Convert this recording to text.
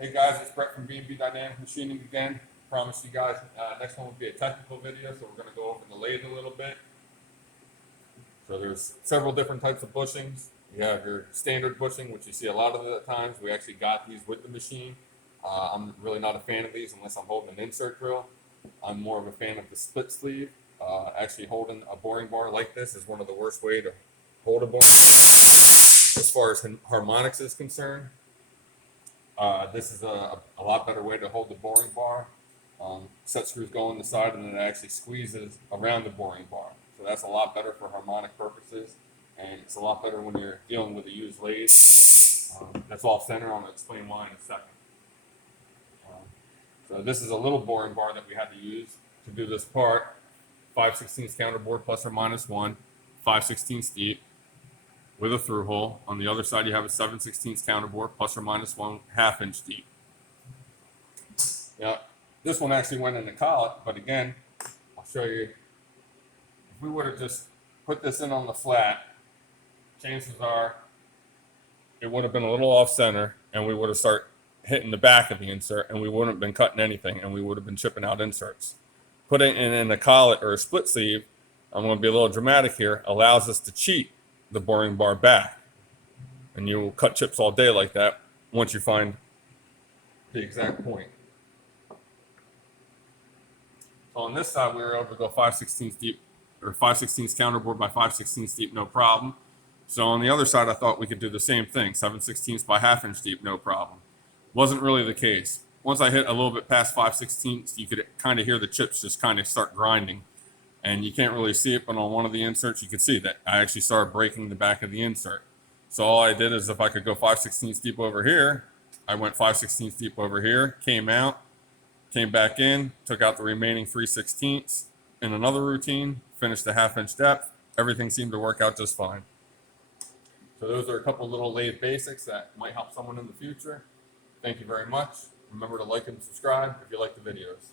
Hey guys, it's Brett from B&B Dynamic Machining again. Promise you guys, next one will be a technical video, so we're going to go over the lathe a little bit. So there's several different types of bushings. You have your standard bushing, which you see a lot of the times. We actually got these with the machine. I'm really not a fan of these unless I'm holding an insert drill. I'm more of a fan of the split sleeve. Actually holding a boring bar like this is one of the worst way to hold a boring bar as far as harmonics is concerned. This is a lot better way to hold the boring bar. Set screws go on the side and then it actually squeezes around the boring bar. So that's a lot better for harmonic purposes, and it's a lot better when you're dealing with a used lathe. That's off center. I'm going to explain why in a second. So this is a little boring bar that we had to use to do this part. 5/16 counterbore plus or minus 1, 5/16 deep with a through hole. On the other side, you have a 7/16 counterbore plus or minus 1 1/2 inch deep. Yeah, this one actually went in the collet, but again, I'll show you. If we would have just put this in on the flat, chances are it would have been a little off center, and we would have started hitting the back of the insert, and we wouldn't have been cutting anything, and we would have been chipping out inserts. Putting it in a collet or a split sleeve, I'm going to be a little dramatic here, allows us to cheat the boring bar back. And you will cut chips all day like that once you find the exact point. So on this side, we were able to go 5/16 deep, or 5/16 counterboard by 5/16 deep, no problem. So on the other side, I thought we could do the same thing, 7/16 by 1/2 inch deep, no problem. Wasn't really the case. Once I hit a little bit past 5/16, you could kind of hear the chips just kind of start grinding. And you can't really see it, but on one of the inserts, you could see that I actually started breaking the back of the insert. So all I did is if I could go 5/16 deep over here, I went 5/16 deep over here, came out, came back in, took out the remaining 3/16 in another routine, finished the 1/2 inch depth. Everything seemed to work out just fine. So those are a couple little lathe basics that might help someone in the future. Thank you very much. Remember to like and subscribe if you like the videos.